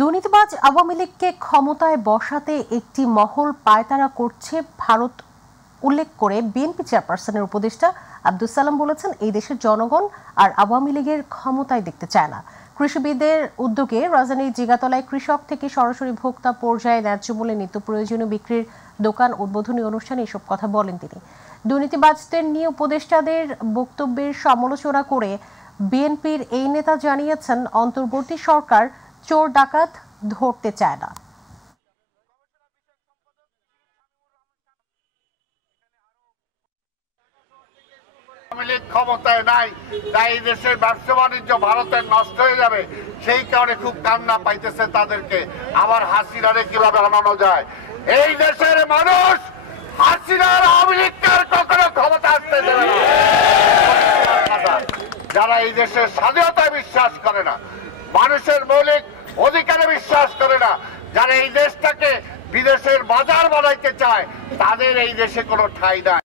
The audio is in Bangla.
দুর্নীতিবাজ আওয়ামী লীগকে ক্ষমতায় বসাতে একটি মহল পায়তারা করছে ভারত উল্লেখ করে বিএনপি চেয়ারপারসনের উপদেষ্টা আব্দুস সালাম বলেছেন, এই দেশের জনগণ আর আওয়ামী লীগের ক্ষমতায় দেখতে চায় না। কৃষিবিদদের উদ্যোগে রাজধানীর জিগাতলায় কৃষক থেকে সরাসরি ভোক্তা পর্যায়ে ন্যায্য মূল্যে নিত্য প্রয়োজনীয় বিক্রির দোকান উদ্বোধনী অনুষ্ঠানে এসব কথা বলেন তিনি। দুর্নীতিবাজদের নিয়ে উপদেষ্টাদের বক্তব্যের সমালোচনা করে বিএনপির এই নেতা জানিয়েছেন, অন্তর্বর্তী সরকার চোর ডাকাত ধরতে চায় না। ক্ষমতায় নাই, তাই দেশের ব্যবসা বাণিজ্য ভারতের নষ্ট হয়ে যাবে, সেই কারণে খুব কান্না পাইতেছে তাদেরকে। আবার হাসিনারে কিভাবে আনানো যায়? এই দেশের মানুষ হাসিনার আওয়ামী লীগকে কখনো ক্ষমতা আসতে দেবে না। যারা এই দেশের স্বাধীনতায় বিশ্বাস করে না, মানুষের মৌলিক অধিকারে বিশ্বাস করে না, যারা এই দেশটাকে বিদেশের বাজার বানাইতে চায়, তাদের এই দেশে কোনো ঠাঁই নাই।